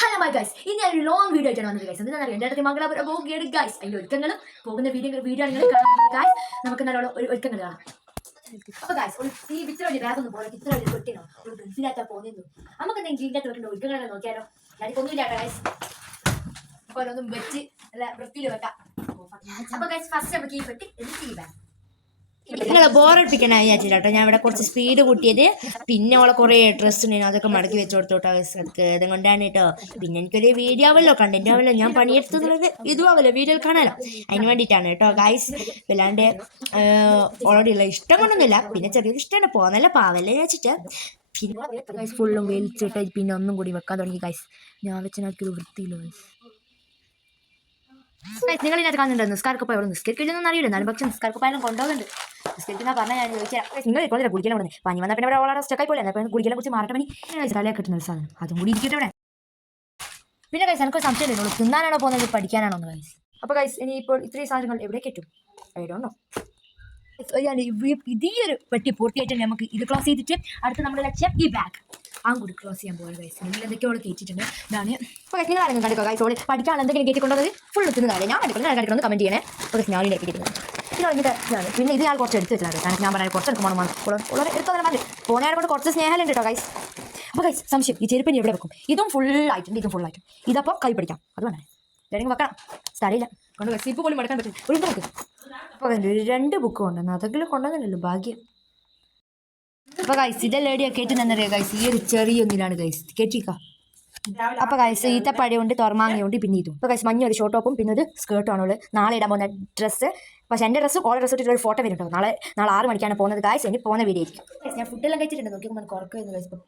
Hello my guys ഇനി ഒരു long video ആയിട്ടാണ് വന്നത് ഗൈസ് എന്താണ് എന്റെ അടുത്ത് മംഗളപുരം പോകുകയാണ് ഗൈസ് അതിന്റെ ഒരുക്കങ്ങളും പോകുന്ന വീഡിയോ വീഡിയോ കാണുന്നത് ഗൈസ് നമുക്ക് നല്ല ഒരു ഒരുക്കങ്ങൾ കാണാം. അപ്പൊ ഗൈസ് ഒരു ഈ ഇത്ര വലിയ ബാഗ് ഒന്നും പോലെ ഇത്ര വലിയ പെട്ടിനോ ഒരു ഗൾഫിലാത്ത പോകുന്നു നമുക്ക് എന്തെങ്കിലും ഇതിന്റെ വെക്കേണ്ട ഒരുക്കങ്ങളൊക്കെ നോക്കിയാലോ? ഞാനിപ്പൊന്നുമില്ല ഗൈസ് അപ്പൊ ഒന്നും വെച്ച് അല്ല വൃത്തിയിൽ വെക്കാം. അപ്പൊ ഗൈസ് ഫസ്റ്റ് നമുക്ക് ഈ പെട്ടി ഈ ബാഗ് നിങ്ങളെ ബോറടിപ്പിക്കാനായി വിചാരിച്ചില്ല കേട്ടോ. ഞാൻ ഇവിടെ കുറച്ച് സ്പീഡ് കൂട്ടിയത്. പിന്നെ അവളെ കുറേ ഡ്രസ്സ് ഉണ്ടായിരുന്നു അതൊക്കെ മടക്കി വെച്ച് കൊടുത്തോട്ടോ അവർക്ക് അതുകൊണ്ടാണ് കേട്ടോ? പിന്നെ എനിക്കൊരു വീഡിയോ ആവല്ലോ. കണ്ടന്റ് ആവല്ലോ. ഞാൻ പണിയെടുത്തത് ഇതും ആവല്ലോ. വീഡിയോയിൽ കാണാലോ. അതിന് വേണ്ടിയിട്ടാണ് കേട്ടോ ഗൈസ് വല്ലാണ്ട് ഓൾറെഡി ഉള്ള ഇഷ്ടം കൊണ്ടൊന്നുമില്ല. പിന്നെ ചെറിയൊരു ഇഷ്ടമാണ്. പോകുന്നല്ല പാവല്ലേ വിചാരിച്ചിട്ട്. പിന്നെ ഫുള്ളും വലിച്ചിട്ട് പിന്നെ ഒന്നും കൂടി വെക്കാൻ തുടങ്ങി ഗൈസ് ഞാൻ വെച്ചാൽ വൃത്തിയില്ല ഗൈസ് നിങ്ങൾ ഇതിനകത്ത് കാണുന്നുണ്ടോ? നിസ്കാർക്കപ്പ എവിടെ നിസ്കരിക്കില്ലെന്നൊന്നും അറിയില്ല. എന്നാലും പക്ഷെ നിസ്കാർക്കപ്പായാലും കൊണ്ടുപോകുന്നുണ്ട്. നിസ്കരിക്കുന്ന പറഞ്ഞാൽ ഞാൻ ചോദിച്ചാൽ നിങ്ങൾ ഇപ്പോൾ കുടിക്കാൻ ഇവിടെ പനി വന്നാൽ പിന്നെ ഇവിടെ വളരെ സ്റ്റക്കായി പോലെ അപ്പോൾ കുടിക്കലെ കുറിച്ച് മാറട്ടെ പനി. തലയെ കിട്ടുന്ന ഒരു സാധനം. അതും കൂടി ഇരിക്കട്ടെ ഇവിടെ. പിന്നെ കൈസ് എനിക്ക് സംശയം ഉള്ളൂ. തിന്നാനാണോ പോകുന്നത്? പഠിക്കാനാണോ എന്ന് കൈസ് അപ്പോൾ കൈസ് ഇനി ഇപ്പോൾ ഇത്രയും സാധനങ്ങൾ എവിടെ കിട്ടും? എവിടെയാണോ ഇതീ ഒരു പെട്ടി പൂർത്തിയായിട്ട് നമുക്ക് ഇത് ക്ലോസ് ചെയ്തിട്ട് അടുത്ത നമ്മുടെ ലക്ഷ്യം ഈ ബാഗ് ആ കൂടി ക്ലോസ് ചെയ്യാൻ പോകുന്നത് ഗൈസ് നിങ്ങൾ എന്തൊക്കെയോ കയറ്റിയിട്ടുണ്ട് ഇതാണ്. അപ്പോൾ ഗൈസ് നിങ്ങൾ ആരെങ്കിലും കണ്ടിക്കോ ഗൈസ് ഓൾ പഠിക്കാൻ എന്തെങ്കിലും കയറ്റി കൊണ്ടുവന്നത് ഫുൾ എത്തുന്ന കാര്യം ഞാൻ കണ്ടിക്കണം ഞാൻ കണ്ടിക്കണം കമന്റ് ചെയ്യണേ. അപ്പോൾ ഞാൻ ഇതിലേക്ക് പിന്നെ ഇതിന്റെ ഇതാണ്. പിന്നെ ഇത് ഞാൻ കുറച്ച് എടുത്ത് വെച്ചിട്ടുണ്ട് കാരണം ഞാൻ പറഞ്ഞാൽ കുറച്ച് എടുക്കുമ്പോൾ ഉള്ളത് തന്നെ മതി. പോകുന്നതിനെ കൊണ്ട് കുറച്ച് സ്നേഹമുണ്ട് കേട്ടോ ഗൈസ് അപ്പോൾ ഗൈസ് സംശയം. ഈ ചെരുപ്പിന് എവിടെ വെക്കും? ഇതും ഫുൾ ആയിട്ടുണ്ട് ഇതും ഫുൾ ആയിട്ടുണ്ട് ഇതപ്പോൾ കൈ പിടിക്കാം. അത് വേണേ. എവിടെയെങ്കിലും വെക്കണം സ്ഥലമില്ല. കൊണ്ട് സിപ്പ് പോലും മടക്കാൻ പറ്റും ഒരു നമുക്ക് അപ്പോൾ രണ്ട് ബുക്ക് കൊണ്ടുവന്നു. അതെങ്കിലും കൊണ്ടുവന്നില്ലല്ലോ ഭാഗ്യം. അപ്പൊ ഗൈസ് ഇതെല്ലാം എവിടെയാ കേട്ടി തന്നറിയാ ഗൈസ് ഈ ഒരു ചെറിയ ഒന്നിനാണ് ഗൈസ് കേട്ടിക്ക അപ്പൊ ഗൈസ് ഈത്തപ്പഴയുണ്ട് തുറമാങ്ങയുണ്ട് പിന്നെ ഇതും ഇപ്പൊ ഗൈസ് മഞ്ഞ ഒരു ഷോർട്ട് ടോപ്പും പിന്നെ ഒരു സ്കേർട്ടും ഉള്ളത്. നാളെ ഇടാൻ പോകുന്ന ഡ്രസ്സ് പക്ഷെ എന്റെ ഡ്രസ്സ് ഓരോ ഡ്രസ്സ് ഇട്ടിട്ട് ഒരു ഫോട്ടോ വരുന്നുണ്ടോ നാളെ നാളെ ആറ് മണിക്കാണ് പോകുന്നത് ഗൈസ് എനിക്ക് പോകുന്ന വീഡിയോ ആയിരിക്കും. ഞാൻ ഫുഡെല്ലാം കഴിച്ചിട്ടുണ്ട്. നോക്കിയപ്പോൾ ഗൈസ് ഇപ്പം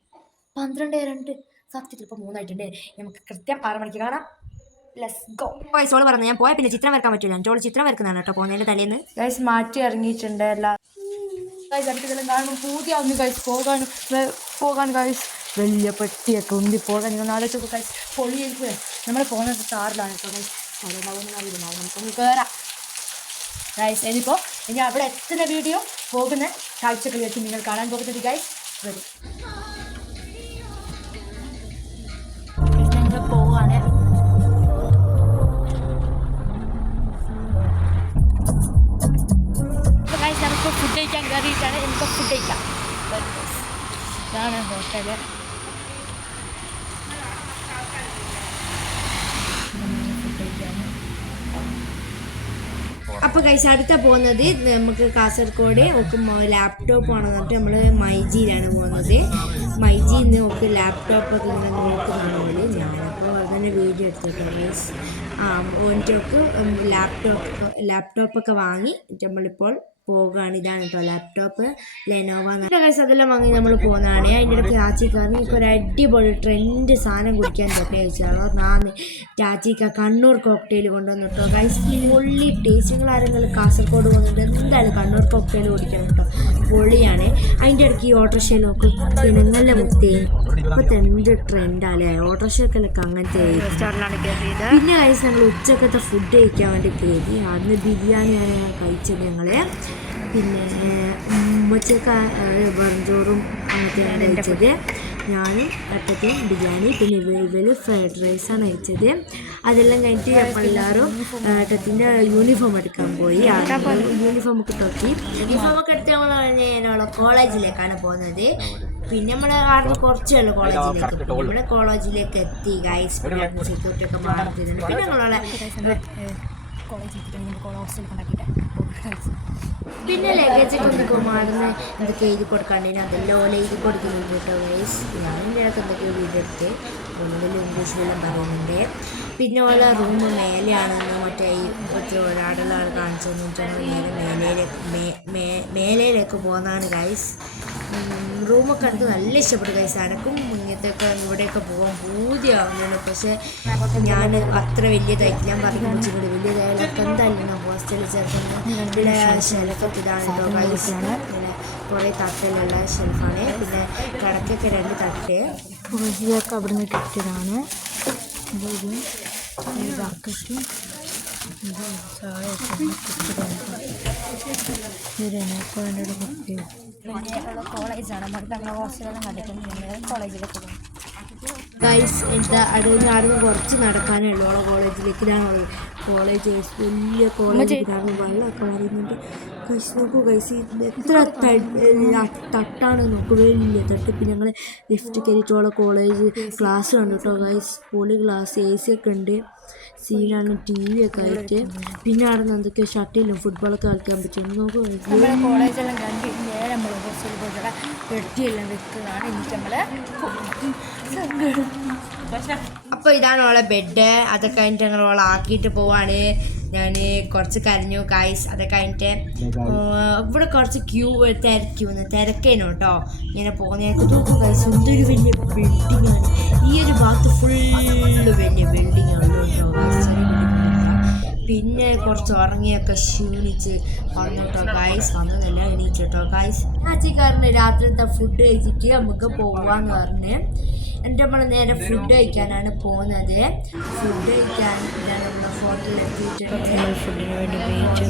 പന്ത്രണ്ട് രണ്ട്. സത്യത്തിൽ ഇപ്പോൾ മൂന്നായിട്ടുണ്ട്. നമുക്ക് കൃത്യം ആറ് മണിക്ക് കാണാം. ലെസ് ഗോ പറഞ്ഞു ഞാൻ പോയാൽ പിന്നെ ചിത്രം വരക്കാൻ പറ്റില്ല ഞാൻ ഓൾ ചിത്രം വരക്കുന്നതാണ് കേട്ടോ പോകുന്നതിന്റെ തലേന്ന്. ഗൈസ് മാറ്റി ഇറങ്ങിയിട്ടുണ്ട് എല്ലാ ഗൈസ് കാണും പൂതിയാവുന്നു ഗൈസ് പോകാൻ വേ- പോകാൻ ഗൈസ് വലിയ പെട്ടിയൊക്കെ ഉണ്ടി പോകാൻ നിങ്ങൾ ആലോചിച്ചൊക്കെ കൈ പൊളിയായിരിക്കും നമ്മൾ പോകുന്നത് കാറിലാണ് അറിയില്ല നമുക്കൊന്ന് കയറാം ഗൈസ് ഇനിയിപ്പോൾ ഇനി അവിടെ എത്തുന്ന വീഡിയോ പോകുന്ന കാഴ്ചകളിലേക്ക് നിങ്ങൾ കാണാൻ പോകുന്നത് ഗൈസ് വരും ഫുഡ് കഴിക്കാൻ കയറിയിട്ടാണ്. എനിക്ക് ഫുഡ് കഴിക്കാം. ഇതാണ് ഹോട്ടൽ അപ്പൊ കഴിച്ച് അടുത്ത പോകുന്നത് നമുക്ക് കാസർഗോഡ് ഒക്കെ ലാപ്ടോപ്പ് ആണ് എന്നിട്ട് നമ്മൾ മൈജിയിലാണ് പോകുന്നത്. മൈജിയിൽ നിന്ന് ഒക്കെ ലാപ്ടോപ്പ് ഒക്കെ ഇങ്ങനെ നോക്കുന്നുണ്ട് ഞാനപ്പോൾ അങ്ങനെ വീഡിയോ എടുത്തിട്ട് ആ ഓന്റെ ലാപ്ടോപ്പ് ലാപ്ടോപ്പ് ഒക്കെ വാങ്ങി നമ്മളിപ്പോൾ പോകുകയാണ് ഇതാണ് കേട്ടോ ലാപ്ടോപ്പ് ലെനോവ ഗൈസ് അതെല്ലാം വാങ്ങി നമ്മൾ പോകുന്നതാണ് അതിന്റെ ഇടയ്ക്ക് ചാച്ചിക്കാരന് ഇപ്പോൾ ഒരു അടിപൊളി ട്രെൻഡ് സാധനം കുടിക്കാൻ തൊട്ടേ വെച്ചാണോ നാന്ന് ചാച്ചിക്ക കണ്ണൂർ കോക്ടെയിൽ കൊണ്ടുവന്നു കേട്ടോ ഗൈസ് പൊള്ളി ടേസ്റ്റ് ആരെങ്കിലും കാസർഗോഡ് പോകുന്നുണ്ട് എന്തായാലും കണ്ണൂർ കോക്ടെയിൽ കുടിക്കണം കേട്ടോ പൊള്ളിയാണ് അതിന്റെ ഇടയ്ക്ക് ഈ ഓട്ടോറിക്ഷയിൽ നോക്കും നല്ല മുത്തേയും ഇപ്പോഴത്തെ എന്ത് ട്രെൻഡാലേ ഓട്ടോറിക്ഷക്കൊക്കെ അങ്ങനത്തെ പിന്നെ കഴിച്ച് ഞങ്ങൾ ഉച്ചക്കത്തെ ഫുഡ് കഴിക്കാൻ വേണ്ടി കയറി അന്ന് ബിരിയാണിയാണ് ഞാൻ കഴിച്ചത് ഞങ്ങൾ പിന്നെ ഉമ്മച്ചക്ക വെറുംചോറും അങ്ങനത്തെയാണ് കഴിച്ചത്. ഞാൻ ഏട്ടത്തിയും ബിരിയാണി പിന്നെ ഇവൽ ഫ്രൈഡ് റൈസാണ് കഴിച്ചത്. അതെല്ലാം കഴിഞ്ഞിട്ട് അപ്പോൾ എല്ലാവരും ഏട്ടത്തിന്റെ യൂണിഫോം എടുക്കാൻ പോയി. യൂണിഫോം ഒക്കെ തൊട്ടി. യൂണിഫോം ഒക്കെ എടുത്ത് ഞങ്ങൾ കോളേജിലേക്കാണ് പോകുന്നത്. പിന്നെ നമ്മൾ ആദ്യം കുറച്ചേ കോളേജിലേക്ക് നമ്മുടെ കോളേജിലേക്ക് എത്തി ഗൈസ് പിന്നെ സെക്യൂരിറ്റി ഒക്കെ മാറി പിന്നെ ഞങ്ങളെ കൊണ്ടാക്കിയിട്ട് പിന്നെ ലഗേജ് കൊണ്ടുപോകുമായിരുന്നു കുമാറിന് എന്തൊക്കെ എഴുതി കൊടുക്കാണ്ടിന് അതെല്ലാം ഓല എഴുതി കൊടുക്കുന്നുണ്ട് കേട്ടോ ഗൈസ് ഞാൻ എന്റെ അടുത്ത് എന്തൊക്കെയോ വീടെടുത്ത് ഒന്നുകിൽ ഇംഗ്ലീഷിലെല്ലാം പറയുന്നുണ്ട് പിന്നെ ഓല റൂം മേലെയാണെന്ന് മറ്റേ ഈ മറ്റേ ഒരാടെല്ലാം കാണിച്ചു തന്നിട്ടാണ് നേരെ മേലയിലേക്ക് മേലേ മേലയിലേക്ക് പോകുന്നതാണ് ഗൈസ് റൂമൊക്കെ എനിക്ക് നല്ല ഇഷ്ടപ്പെട്ടു കൈസ് അനക്കും മുന്നത്തേക്ക് ഇവിടെയൊക്കെ പോകാൻ പൂതിയാവുന്നുണ്ട്. പക്ഷേ ഞാൻ അത്ര വലിയതായിട്ട് ഞാൻ പറഞ്ഞു കൂടി വലിയതായാലും എന്തായാലും ഹോസ്റ്റലിൽ ചേർക്കുന്നത് ഇവിടെ ഷെൽഫൊക്കെ ഇതാണ് ഗൈസ് പിന്നെ കുറേ തട്ടിലുള്ള ഷെൽഫാണ് പിന്നെ കിടക്കൊക്കെ രണ്ട് തട്ട്. ഇതൊക്കെ അവിടെ കിട്ടിയതാണ്. ഇതാക്കിട്ട് ചായ കോളേജാണ് നമ്മുടെ ഗൈസ് എന്താ അടുത്ത് കുറച്ച് നടക്കാനേ ഉള്ളൂ. അവളെ കോളേജിലേക്ക് ഇതാണ് കോളേജ് വലിയ കോളേജ് വെള്ളമൊക്കെ പറയുന്നുണ്ട് ഗൈസ് നോക്കൂ ഗൈസ് എത്ര തട്ടാണ് നോക്കൂ വലിയ തട്ട്. പിന്നെ ഞങ്ങൾ ലിഫ്റ്റ് കയറിയിട്ടുള്ള കോളേജ് ക്ലാസ് ഉണ്ട് കേട്ടോ ഗൈസ് പൊളി ക്ലാസ് എ സി ഒക്കെ ഉണ്ട്. സീനാണ് ടി വി ഒക്കെ ആയിട്ട്. പിന്നെ അവിടെ നിന്ന് എന്തൊക്കെയോ ഷട്ടിലും ഫുട്ബോളൊക്കെ കളിക്കാൻ പറ്റും. നോക്കൂ. കോളേജെല്ലാം കണ്ട് നേരെ നമ്മൾ ബസ്സിൽ പോയിട്ട് വെട്ടിയെല്ലാം വെക്കുന്നതാണ് എന്നിട്ട് നമ്മളെ അപ്പോൾ ഇതാണ് ഓളെ ബെഡ് അതൊക്കെ കഴിഞ്ഞിട്ട് ഞങ്ങൾ ഓളെ ആക്കിയിട്ട് പോവാണ്. ഞാൻ കുറച്ച് കരഞ്ഞു കായ്സ് അതൊക്കെ കഴിഞ്ഞിട്ട് ഇവിടെ കുറച്ച് ക്യൂ തിരക്കുന്നു തിരക്കേനു കേട്ടോ ഇങ്ങനെ പോകുന്ന നോക്കൂ കായ്സ് എന്തൊരു വലിയ ബിൽഡിംഗ് ആണ്. ഈ ഒരു ഭാഗത്ത് ഫുള്ള് വലിയ ബിൽഡിംഗ് ആണ് കേട്ടോ. പിന്നെ കുറച്ച് ഉറങ്ങിയൊക്കെ ക്ഷീണിച്ച് വന്നു കേട്ടോ ഗായ്സ് വന്നതല്ല എണീച്ചു കേട്ടോ ഗായ്സ് ആച്ചിക്കാരന് രാത്രിത്തെ ഫുഡ് കഴിച്ചിട്ട് നമുക്ക് പോവാന്ന് പറഞ്ഞ് എന്റെ നമ്മൾ നേരെ ഫുഡ് കഴിക്കാനാണ് പോകുന്നത്. ഫുഡ് കഴിക്കാൻ നമ്മുടെ ഹോട്ടലിൽ എത്തിയിട്ടുണ്ട് ഫുഡിന് വേണ്ടി വെയിറ്റ്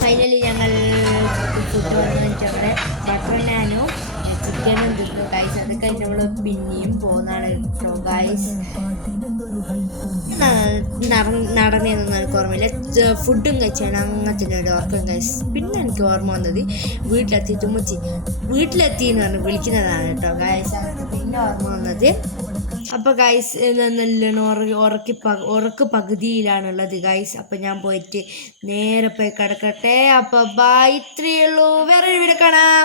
ഫൈനലി ഞങ്ങൾ ഫുഡ് വന്നിട്ട് അവിടെ മക്രോനാനും ചിക്കനും തിന്നു ഗൈസ് അത് കഴിഞ്ഞ് നമ്മൾ പിന്നെയും പോകുന്നതാണ്. കേട്ടോ ഗൈസ് നടന്നതൊന്നും എനിക്ക് ഓർമ്മയില്ല. ഫുഡും കഴിച്ചാണ് അങ്ങനത്തെ ഒരു ഓർക്കം കഴിച്ച് പിന്നെ എനിക്ക് ഓർമ്മ വന്നത് വീട്ടിലെത്തി തുമ്മച്ചി വീട്ടിലെത്തി എന്ന് പറഞ്ഞ് വിളിക്കുന്നതാണ് കേട്ടോ ഗായസ് പിന്നെ ഓർമ്മ വന്നത്. അപ്പോൾ ഗൈസ് നല്ല ഉറക്കി ഉറക്കി ഉറക്ക് പകുതിയിലാണുള്ളത് ഗൈസ് അപ്പോൾ ഞാൻ പോയിട്ട് നേരെ പോയി കിടക്കട്ടെ. അപ്പോൾ ബൈ ഇത്രയേ ഉള്ളൂ. വേറെ വീട് കാണാം.